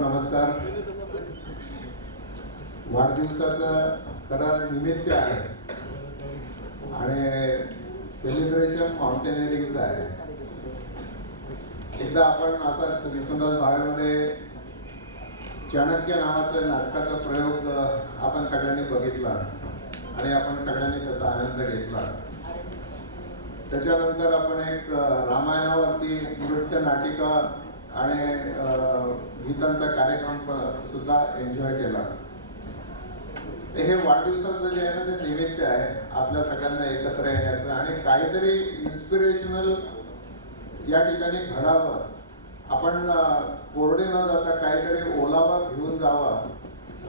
नमस्कार. वाढदिवसाचं खरं निमित्त आहे आणि सेलिब्रेशन माउंटेनिअरिंगचं आहे. एकदा आपण असाच विष्णुदास भावेमध्ये चाणक्य नावाच्या नाटकाचा प्रयोग आपण सगळ्यांनी बघितला आणि आपण सगळ्यांनी त्याचा आनंद घेतला. त्याच्यानंतर आपण एक रामायणावरती नृत्य नाटिका आणि गीतांचा कार्यक्रम सुद्धा एन्जॉय केला. हे वाढदिवसाचं जे आहे ना ते निमित्त आहे आपल्या सगळ्यांना एकत्र येण्याचं आणि काहीतरी इन्स्पिरेशनल या ठिकाणी घडावं. आपण कोरडे न जाता काहीतरी ओलावा घेऊन जावा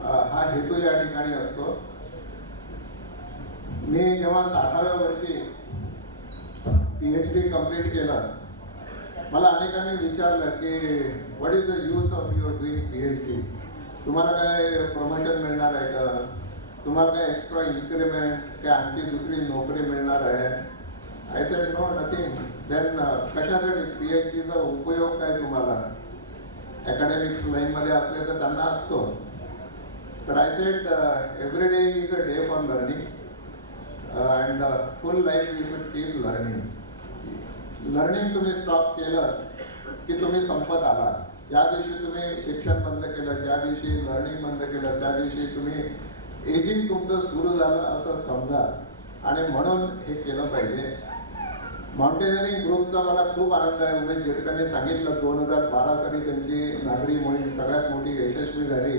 हा हेतू या ठिकाणी असतो. मी जेव्हा 60व्या वर्षी PhD कंप्लीट केलं, मला अनेकांनी विचारलं की what is the use of your doing PhD. तुम्हाला काय प्रमोशन मिळणार आहे का, तुम्हाला काय एक्स्ट्रा इन्क्रीमेंट काय आणखी दुसरी नोकरी मिळणार आहे. I said no nothing. Then कशासाठी PhDचा उपयोग काय तुम्हाला. अकॅडमिक लाईनमध्ये असले तर त्यांना असतो. तर I said every day is a day for learning and full life you should keep learning. Learning तुम्ही स्टॉप केलं की तुम्ही संपत आला. ज्या दिवशी तुम्ही शिक्षण बंद केलं, ज्या दिवशी लर्निंग बंद केलं, त्या दिवशी तुम्ही एजिंग तुमचं सुरू झालं असं समजा. आणि म्हणून हे केलं पाहिजे. माउंटेनिअरिंग ग्रुपचा मला खूप आनंद आहे. उमेश जेटकांनी सांगितलं 2012 साली त्यांची नागरी मोहीम सगळ्यात मोठी यशस्वी झाली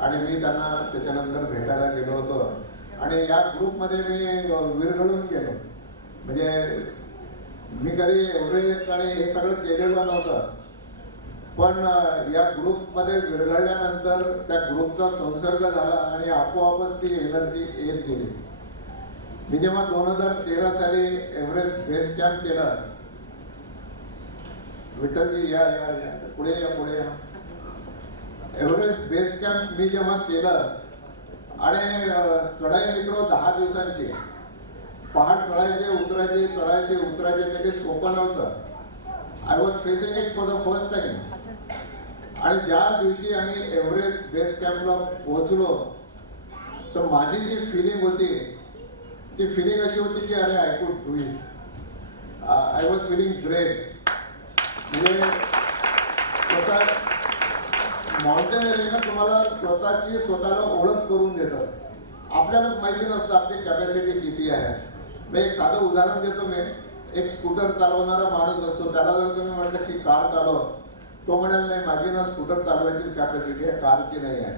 आणि मी त्यांना त्याच्यानंतर भेटायला गेलो होतो. आणि या ग्रुपमध्ये मी विरघळून गेलो. म्हणजे मी कधी एव्हरेस्ट आणि हे सगळं केलेलं नव्हतं, पण या ग्रुपमध्ये विरघळल्यानंतर त्या ग्रुपचा संसर्ग झाला आणि आपोआपच ती एनर्जी येत गेली. मी जेव्हा 2013 साली एव्हरेस्ट बेस कॅम्प केला, विठ्ठलजी या या या पुढे या पुढे या. एव्हरेस्ट बेस कॅम्प मी जेव्हा केलं आणि चढाई मित्र 10 दिवसांची, पहाड चढायचे उतरायचे चढायचे उतरायचे, ते काही सोपं नव्हतं. I was facing it for the first time. आणि ज्या दिवशी आम्ही एव्हरेस्ट बेस कॅम्पला पोहोचलो तर माझी जी फिलिंग होती ती फिलिंग अशी होती की अरे I could do it. I was feeling great. म्हणजे स्वतः माउंटेनिअरिंग तुम्हाला स्वतःला ओळख करून देतात. आपल्यालाच माहिती नसतं आपली कॅपॅसिटी किती आहे. मी एक साधं उदाहरण देतो. मी एक स्कूटर चालवणारा माणूस असतो, त्याला जर तुम्ही म्हटलं की कार चालव, तो म्हणेल नाही माझी ना स्कूटर चालवायचीच कॅपॅसिटी आहे, कारची नाही आहे.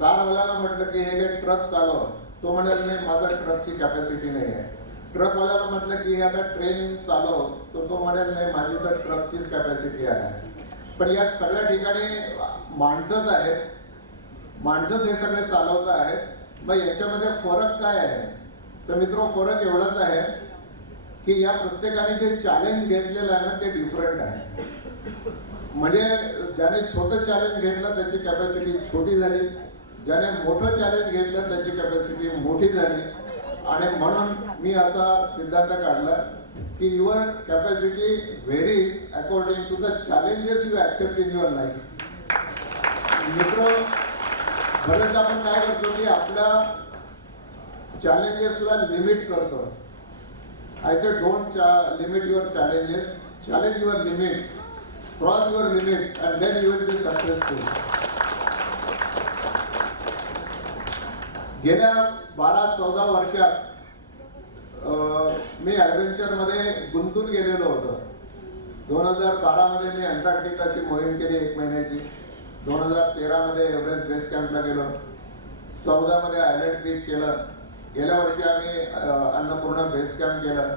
कारवाल्याला म्हटलं की हे ट्रक चालव, तो म्हणेल नाही माझा ट्रकची कॅपॅसिटी नाही आहे. ट्रकवाल्याला म्हटलं की हे आता ट्रेन चालव, तर तो म्हणेल नाही माझी तर ट्रकचीच कॅपॅसिटी आहे. पण या सगळ्या ठिकाणी माणसंच आहेत, माणसंच हे सगळे चालवत आहेत. मग याच्यामध्ये फरक काय आहे तर मित्र, फरक एवढाच आहे की या प्रत्येकाने जे चॅलेंज घेतलेलं आहे ना ते डिफरंट आहे. म्हणजे ज्याने छोटं चॅलेंज घेतलं त्याची कॅपॅसिटी छोटी झाली, ज्याने मोठं चॅलेंज घेतलं त्याची कॅपॅसिटी मोठी झाली. आणि म्हणून मी असा सिद्धांत काढला की your capacity varies according to the challenges you accept in your life. मित्र, बरेचदा आपण काय करतो की आपल्या चॅलेंजेसला लिमिट करतो. I say don't limit your challenges, challenge your limits, cross your limits and then you will be successful. गेल्या 12-14 वर्षात मी ॲडव्हेंचरमध्ये गुंतून गेलेलो होतो. 2012 मध्ये मी अंटार्क्टिकाची मोहीम केली 1 महिन्याची. 2013 मध्ये एव्हरेस्ट बेस कॅम्पला गेलो. 14 मध्ये आयलँड पीक केलं. गेल्या वर्षी आम्ही अन्नपूर्णा बेस कॅम्प केलं.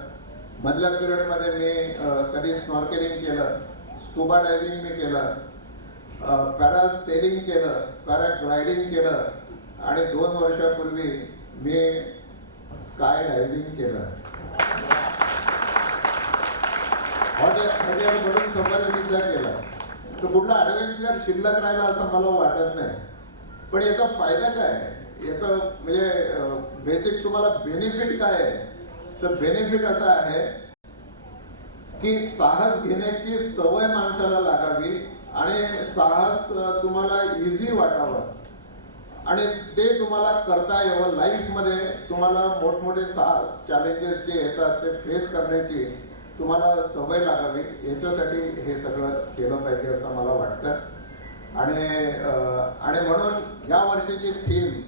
मधल्या पिरियडमध्ये मी कधी स्नॉर्केलिंग केलं, स्कुबा डायव्हिंग मी केलं, पॅरासेलिंग केलं, पॅराग्लायडिंग केलं आणि 2 वर्षापूर्वी मी स्काय डायव्हिंग केलं. हॉट एअर बलून सफारी सुद्धा केला. तर कुठला ॲडव्हेंचर शिल्लक राहिला असं मला वाटत नाही. पण याचा फायदा काय आहे, याचं म्हणजे बेसिक तुम्हाला बेनिफिट काय आहे तर बेनिफिट असा आहे की साहस घेण्याची सवय माणसाला लागावी आणि साहस तुम्हाला इझी वाटावं आणि ते तुम्हाला करता यावं. लाईफमध्ये तुम्हाला मोठमोठे साहस चॅलेंजेस जे येतात ते फेस करण्याची तुम्हाला सवय लागावी, याच्यासाठी हे सगळं केलं पाहिजे असं मला वाटतं. आणि म्हणून या वर्षीची थीम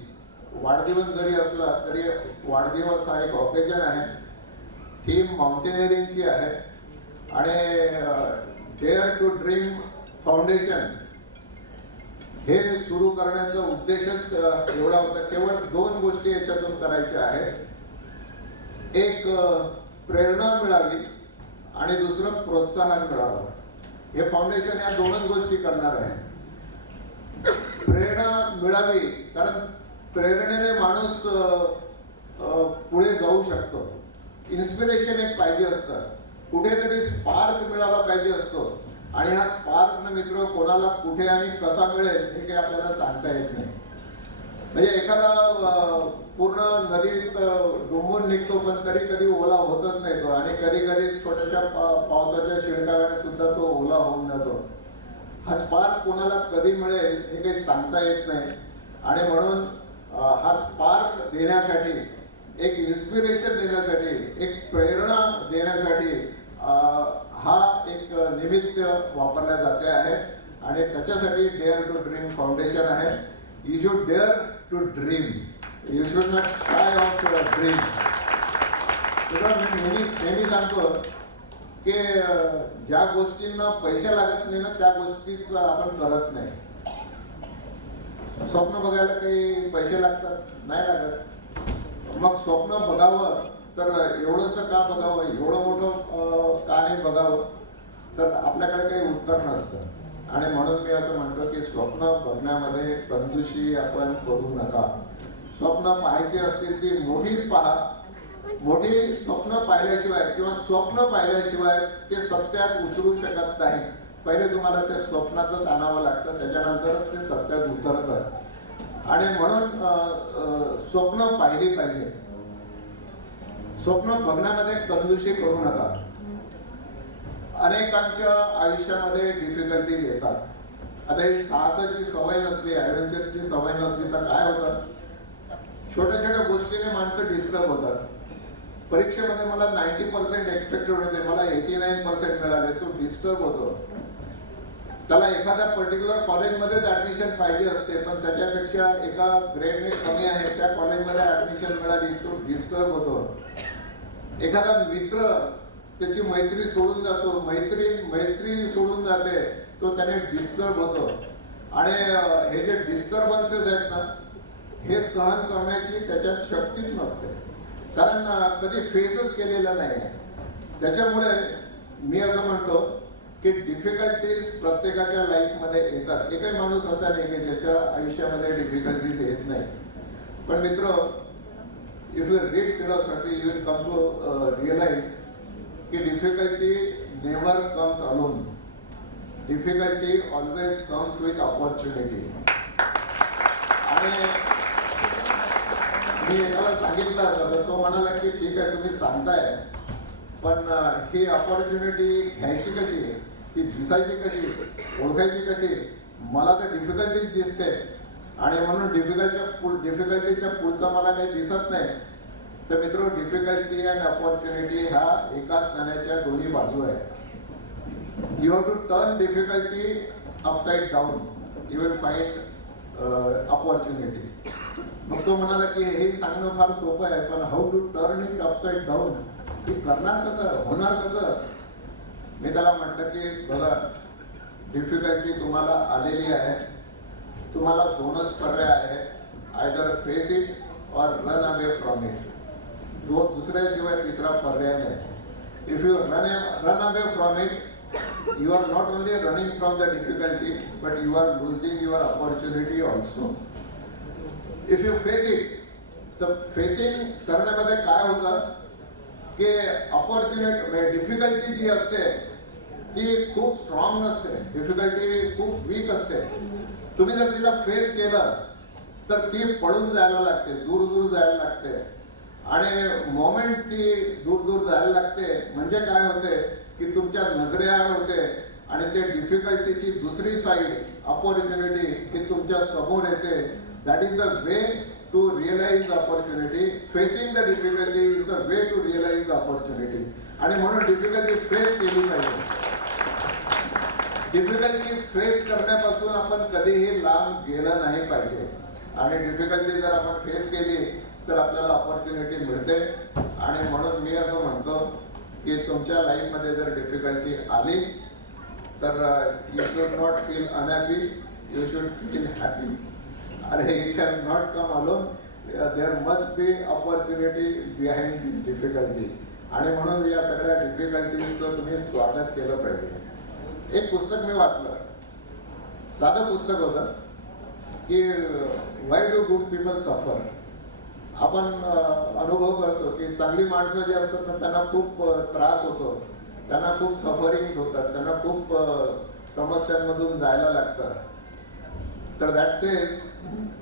वाढदिवस जरी असला तरी वाढदिवस हा एक ऑकेजन आहे. थीम माउंटेनिअरिंगची आहे आणि डेअर टू ड्रीम फाउंडेशन हे सुरू करण्याचा उद्देशच एवढा होता. केवळ 2 गोष्टी याच्यातून करायच्या आहेत. एक प्रेरणा मिळावी आणि दुसरं प्रोत्साहन मिळावं. हे फाउंडेशन या 2च गोष्टी करणार आहे. प्रेरणा मिळावी कारण प्रेरणेने माणूस पुढे जाऊ शकतो. इन्स्पिरेशन एक पाहिजे असतं, कुठेतरी स्पार्क मिळाला पाहिजे असतो आणि हा स्पार्क मित्र कोणाला कुठे आणि कसा मिळेल हे काही आपल्याला सांगता येत नाही. म्हणजे एखादा पूर्ण नदीत डुंबून निघतो पण तरी कधी ओला होतच नाही तो, आणि कधी कधी छोट्याशा पावसाच्या शिडकाव्याने सुद्धा तो ओला होऊन जातो. हा स्पार्क कोणाला कधी मिळेल हे काही सांगता येत नाही. आणि म्हणून हा स्पार्क देण्यासाठी, एक इन्स्पिरेशन देण्यासाठी, एक प्रेरणा देण्यासाठी हा एक निमित्त वापरल्या जाते आहे आणि त्याच्यासाठी डेअर टू ड्रीम फाउंडेशन आहे. You should dare to dream, you should not shy off your dream. मी नेहमी सांगतो की ज्या गोष्टींना पैसे लागत नाही ना त्या गोष्टीच आपण करत नाही. स्वप्न बघायला काही पैसे लागतात? नाही लागत. मग स्वप्न बघावं तर एवढंसं का बघावं, एवढं मोठं का नाही बघावं, तर आपल्याकडे काही उत्तर नसतं. आणि म्हणून मी असं म्हणतो की स्वप्न बघण्यामध्ये कंजूशी आपण करू नका. स्वप्न पाहायची असतील ती मोठीच पहा. मोठी स्वप्न पाहिल्याशिवाय किंवा स्वप्न पाहिल्याशिवाय ते सत्यात उतरू शकत नाही. पहिले तुम्हाला ते स्वप्नातच आणावं लागतं, त्याच्यानंतरच ते सत्यात उतरतं. आणि म्हणून स्वप्न पाहिली पाहिजे. स्वप्न बघण्यामध्ये कंजूशी करू नका. अनेकांच्या आयुष्यामध्ये डिफिकल्टीज येतात. आता ही साहसाची सवय नसली, ॲडव्हेंचरची सवय नसली तर काय होतं, छोट्या छोट्या गोष्टीने माणसं डिस्टर्ब होतात. परीक्षेमध्ये मला 90% एक्सपेक्टेड होते, मला 89% मिळाले. तो डिस्टर्ब होतो. त्याला एखाद्या पर्टिक्युलर कॉलेजमध्येच ऍडमिशन पाहिजे असते पण त्याच्यापेक्षा एका ग्रेडने कमी आहे त्या कॉलेजमध्ये ऍडमिशन मिळाली, तो डिस्टर्ब होतो. एखादा मित्र त्याची मैत्री सोडून जातो, मैत्री सोडून जाते, तो त्याने डिस्टर्ब होतो. आणि हे जे डिस्टर्बन्सेस आहेत ना, हे सहन करण्याची त्याच्यात शक्तीच नसते, कारण कधी फेसच केलेला नाही. त्याच्यामुळे मी असं म्हणतो की डिफिकल्टीज प्रत्येकाच्या लाईफमध्ये येतात. एकही माणूस असा नाही की ज्याच्या आयुष्यामध्ये डिफिकल्टीज येत नाही. पण मित्र, if you read philosophy you will come to realise की difficulty never comes alone. Difficulty always comes with opportunity. आणि मी एकाला सांगितलं असं तर तो म्हणाला की ठीक आहे तुम्ही सांगताय पण ही ऑपॉर्च्युनिटी घ्यायची कशी, ती दिसायची कशी, ओळखायची कशी, मला तर डिफिकल्टीज दिसते आणि म्हणून डिफिकल्टीच्या पुढचा मला काही दिसत नाही. तर मित्र, डिफिकल्टी अँड ऑपॉर्च्युनिटी ह्या एकाच नाण्याच्या दोन्ही बाजू आहेत. You have to turn difficulty upside down, you will find opportunity. मग तो म्हणाला की हे सांगणं फार सोपं आहे पण how to turn it upside down, हे करणार कसं, होणार कसं. मी त्याला म्हटलं की बघा, डिफिकल्टी तुम्हाला आलेली आहे, तुम्हाला 2च पर्याय आहे, आयदर फेस इट और रन अवे फ्रॉम इट. दुसऱ्याशिवाय तिसरा पर्याय नाही. If you run away from it, you are not only running from the difficulty but you are losing your opportunity also. If you face it, the facing करण्यामध्ये काय होतं की opportunity, difficulty जी असते ती खूप स्ट्रॉंग नसते, डिफिकल्टी खूप weak असते. तुम्ही जर तिला फेस केलं तर ती पळून जायला लागते, दूर दूर जायला लागते. आणि मोमेंट ती दूर दूर जायला लागते म्हणजे काय होते की तुमच्या नजरेआड होते आणि ते डिफिकल्टीची दुसरी साईड अपॉर्च्युनिटी ही तुमच्या समोर येते. That is the way to realise the opportunity. Facing the difficulty is the way to realise the opportunity. आणि म्हणून डिफिकल्टी फेस केली पाहिजे. डिफिकल्टी फेस करण्यापासून आपण कधीही लांब गेलं नाही पाहिजे. आणि डिफिकल्टी जर आपण फेस केली तर आपल्याला अपॉर्च्युनिटी मिळते. आणि म्हणून मी असं म्हणतो की तुमच्या लाईफमध्ये जर डिफिकल्टी आली तर you should not feel unhappy, you should feel happy. अरे it has not come alone, there must be opportunity behind this difficulty. आणि म्हणून या सगळ्या डिफिकल्टीजचं तुम्ही स्वागत केलं पाहिजे. एक पुस्तक मी वाचलं, साधं पुस्तक होतं की why do good people suffer. आपण अनुभव करतो की चांगली माणसं जी असतात ना त्यांना खूप त्रास होतो, त्यांना खूप सफरिंग होतात, त्यांना खूप समस्यांमधून जायला लागतं. तर दॅट सेज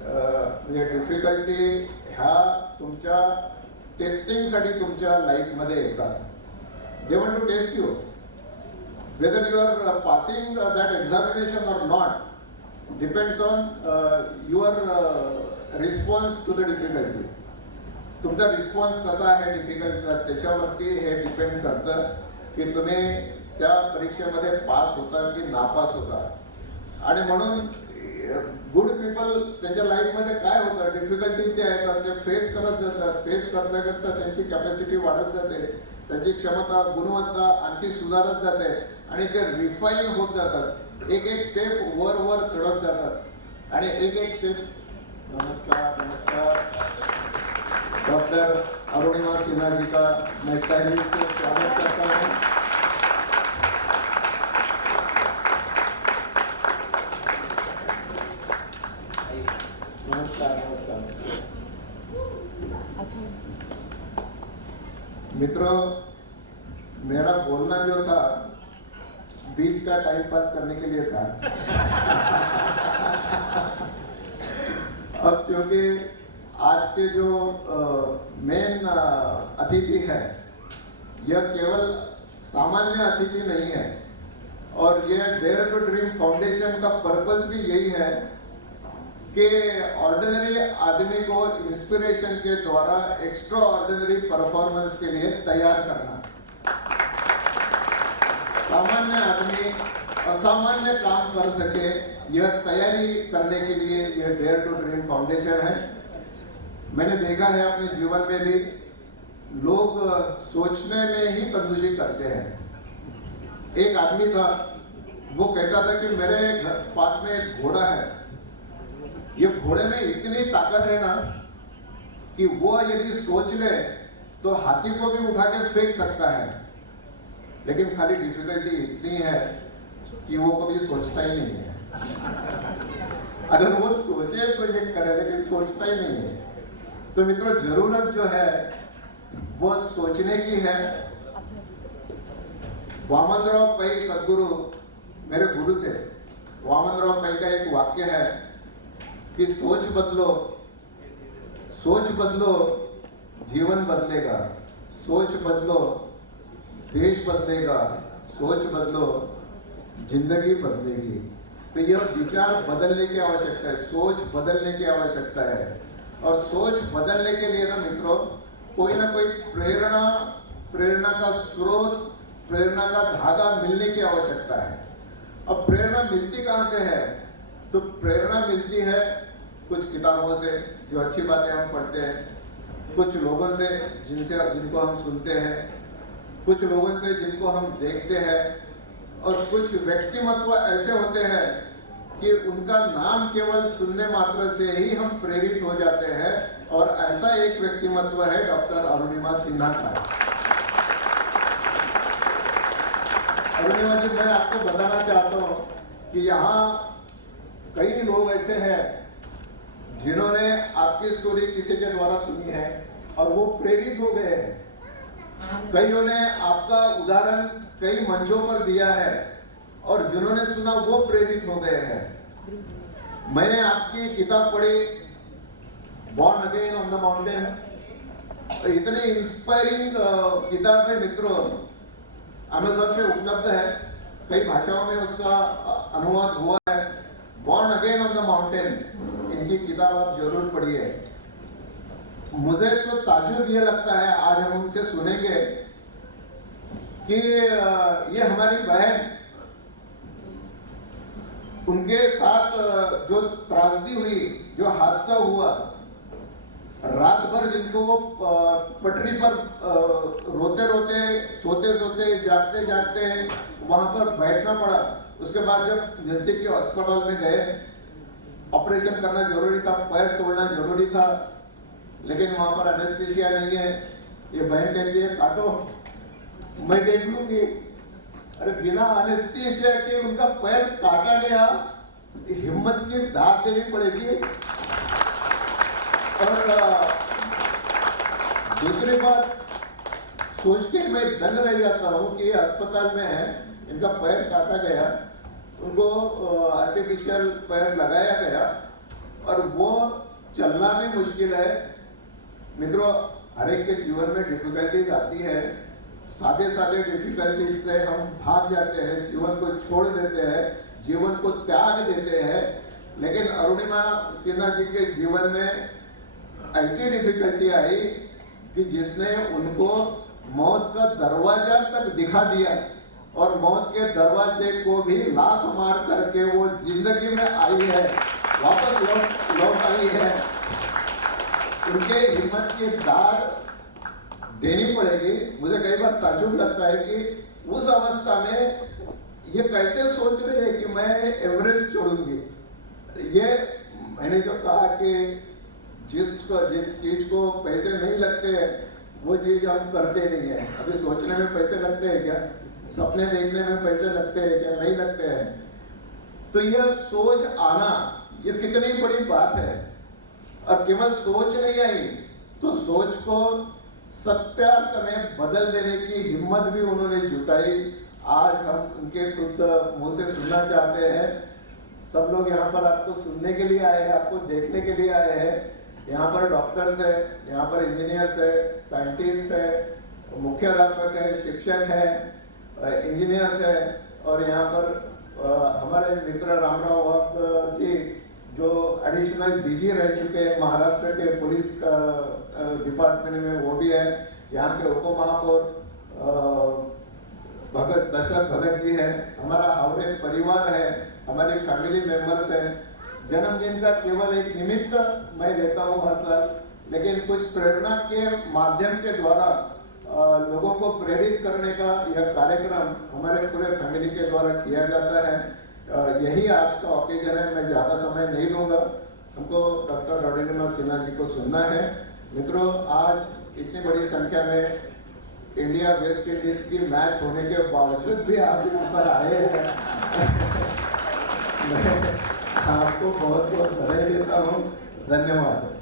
म्हणजे डिफिकल्टी ह्या तुमच्या टेस्टिंगसाठी तुमच्या लाईफमध्ये येतात. They want to test you whether you are passing that examination or not depends on your response to the difficulty. तुमचा रिस्पॉन्स कसा आहे डिफिकल्टीला त्याच्यावरती हे डिपेंड करतं की तुम्ही त्या परीक्षेमध्ये पास होता की नापास होता. आणि म्हणून गुड पीपल त्यांच्या लाईफमध्ये काय होतं, डिफिकल्टी जे आहेत ते फेस करत जातात. फेस करता करता त्यांची कॅपॅसिटी वाढत जाते, त्यांची क्षमता गुणवत्ता आणखी सुधारत जाते आणि ते रिफाईन होत जातात. एक एक स्टेप वर वर चढत जातात आणि एक एक स्टेप. नमस्कार नमस्कार. डॉक्टर अरुणिमा सिन्हा जी का मैं तहे दिल से स्वागत करता हूँ. नमस्कार नमस्कार मित्रों. मेरा बोलना जो था बीच का टाइम पास करने के लिए था. अब चूंकि आज के जो मेन अतिथि है यह केवल सामान्य अतिथि नहीं है और यह डेयर टू ड्रीम फाउंडेशन का पर्पस भी यही है कि ऑर्डिनरी आदमी को इंस्पिरेशन के द्वारा एक्स्ट्रा ऑर्डिनरी परफॉर्मेंस के लिए तैयार करना. सामान्य आदमी असामान्य काम कर सके यह तैयारी करने के लिए यह डेयर टू ड्रीम फाउंडेशन है. मैंने देखा है अपने जीवन में भी लोग सोचने में ही कंजूसी करते हैं. एक आदमी था, वो कहता था कि मेरे घर पास में एक घोड़ा है, ये घोड़े में इतनी ताकत है ना कि वो यदि सोच ले तो हाथी को भी उठा के फेंक सकता है. लेकिन खाली डिफिकल्टी इतनी है कि वो कभी सोचता ही नहीं है. अगर वो सोचे तो ये करे, लेकिन सोचता ही नहीं है. तो मित्रों, जरूरत जो है वो सोचने की है. वामनराव पै सदगुरु मेरे गुरु थे. वामनराव पै का एक वाक्य है कि सोच बदलो, सोच बदलो जीवन बदलेगा, सोच बदलो देश बदलेगा, सोच बदलो जिंदगी बदलेगी. तो यह विचार बदलने की आवश्यकता है, सोच बदलने की आवश्यकता है. और सोच बदलने के लिए ना मित्रों कोई ना कोई प्रेरणा का स्रोत, प्रेरणा का धागा मिलने की आवश्यकता है. अब प्रेरणा मिलती कहाँ से है? तो प्रेरणा मिलती है कुछ किताबों से जो अच्छी बातें हम पढ़ते हैं, कुछ लोगों से जिनको हम सुनते हैं, कुछ लोगों से जिनको हम देखते हैं, और कुछ व्यक्तिमत्व ऐसे होते हैं कि उनका नाम केवल सुनने मात्र से ही हम प्रेरित हो जाते हैं. और ऐसा एक व्यक्तिमत्व है डॉक्टर अरुणिमा सिन्हा का. अरुणिमा जी, मैं आपको बताना चाहता हूँ कि यहाँ कई लोग ऐसे हैं जिन्होंने आपकी स्टोरी किसी के द्वारा सुनी है और वो प्रेरित हो गए हैं. कईयों ने आपका उदाहरण कई मंचों पर दिया है और जिन्होंने सुना वो प्रेरित हो गए हैं. मैंने आपकी किताब पढ़ी, born again on the mountain. इतनी इंस्पायरिंग किताब है मित्रों, अमेज़न पे उपलब्ध है. कई भाषाओं में उसका अनुवाद हुआ है। Born again on the mountain, इनकी किताब आप जरूर पढ़िए। मुझे तो ताजुब ये लगता है, आज हम उनसे सुनेंगे कि ये हमारी बहन, उनके साथ जो त्रासदी हुई, जो हादसा हुआ, रात भर जिनको वो पटरी पर रोते रोते, सोते सोते, जागते जागते वहां पर बैठना पड़ा। उसके बाद जब नजदीक के अस्पताल में गए, ऑपरेशन करना जरूरी था, पैर तोड़ना जरूरी था, लेकिन वहां पर एनेस्थीसिया नहीं है। ये बहन कहती है काटो, मैं देख लूंगी। अरे बिना एनेस्थीसिया के उनका पैर काटा गया, हिम्मत की दाद देनी पड़ेगी। और दूसरी बात सोच के मैं दंग रह जाता हूँ कि अस्पताल में है, इनका पैर काटा गया, उनको आर्टिफिशियल पैर लगाया गया और वो चलना भी मुश्किल है। मित्रों, हर एक के जीवन में डिफिकल्टीज आती है। सादे सादे डिफिकल्टीज से हम भाग जाते हैं, जीवन को छोड़ देते हैं, जीवन को त्याग देते हैं। लेकिन अरुणिमा सिन्हा जी के जीवन में ऐसी डिफिकल्टी आई कि जिसने उनको मौत का दरवाजा तक दिखा दिया, और मौत के दरवाजे को भी लात मार करके वो जिंदगी में आई है, वापस लौट आई है। उनके हिम्मत की दाद देनी पड़ेगी। मुझे कई बार ताज्जुब लगता है कि उस अवस्था में ये कैसे सोच रहे हैं कि मैं एवरेस्ट चढ़ूंगी। ये मैंने जो कहा कि जिस चीज को पैसे नहीं लगते हैं वो चीज हम करते नहीं है। अभी सोचने में पैसे लगते हैं क्या? सपने देखने में पैसे लगते हैं क्या? नहीं लगते हैं। तो यह सोच आना, ये कितनी बड़ी बात है। और केवल सोच नहीं आई, तो सोच को सत्यार्थ में बदल देने की हिम्मत भी उन्होंने जुटाई। आज हम उनके खुद मुंह से सुनना चाहते हैं। सब लोग यहाँ पर आपको सुनने के लिए आए हैं, आपको देखने के लिए आए हैं। यहाँ पर डॉक्टर्स है, यहाँ पर इंजीनियर्स है, साइंटिस्ट है, मुख्याध्यापक है, शिक्षक है, इंजीनियर्स है, और यहाँ पर हमारे मित्र रामराव वहाब जी जो एडिशनल डीजी रह चुके हैं महाराष्ट्र के पुलिस डिपार्टमेंट में, वो भी है। यहाँ के उप महापौर दशरथ भगत जी है। हमारा हावड़े परिवार है, हमारी फैमिली मेंबर्स है। जन्मदिन का केवल एक निमित्त मैं लेता हूँ हर साल, लेकिन कुछ प्रेरणा के माध्यम के द्वारा लोगों को प्रेरित करने का यह कार्यक्रम हमारे पूरे फैमिली के द्वारा किया जाता है। यही आज का ओकेजन है। मैं ज़्यादा समय नहीं लूँगा। हमको डॉक्टर अरुणिमा सिन्हा जी को सुनना है। मित्रों, आज इतनी बड़ी संख्या में इंडिया वेस्ट इंडीज की मैच होने के बावजूद भी आप यहाँ पर आए हैं। मैं आपको बहुत बहुत बधाई देता हूँ। धन्यवाद।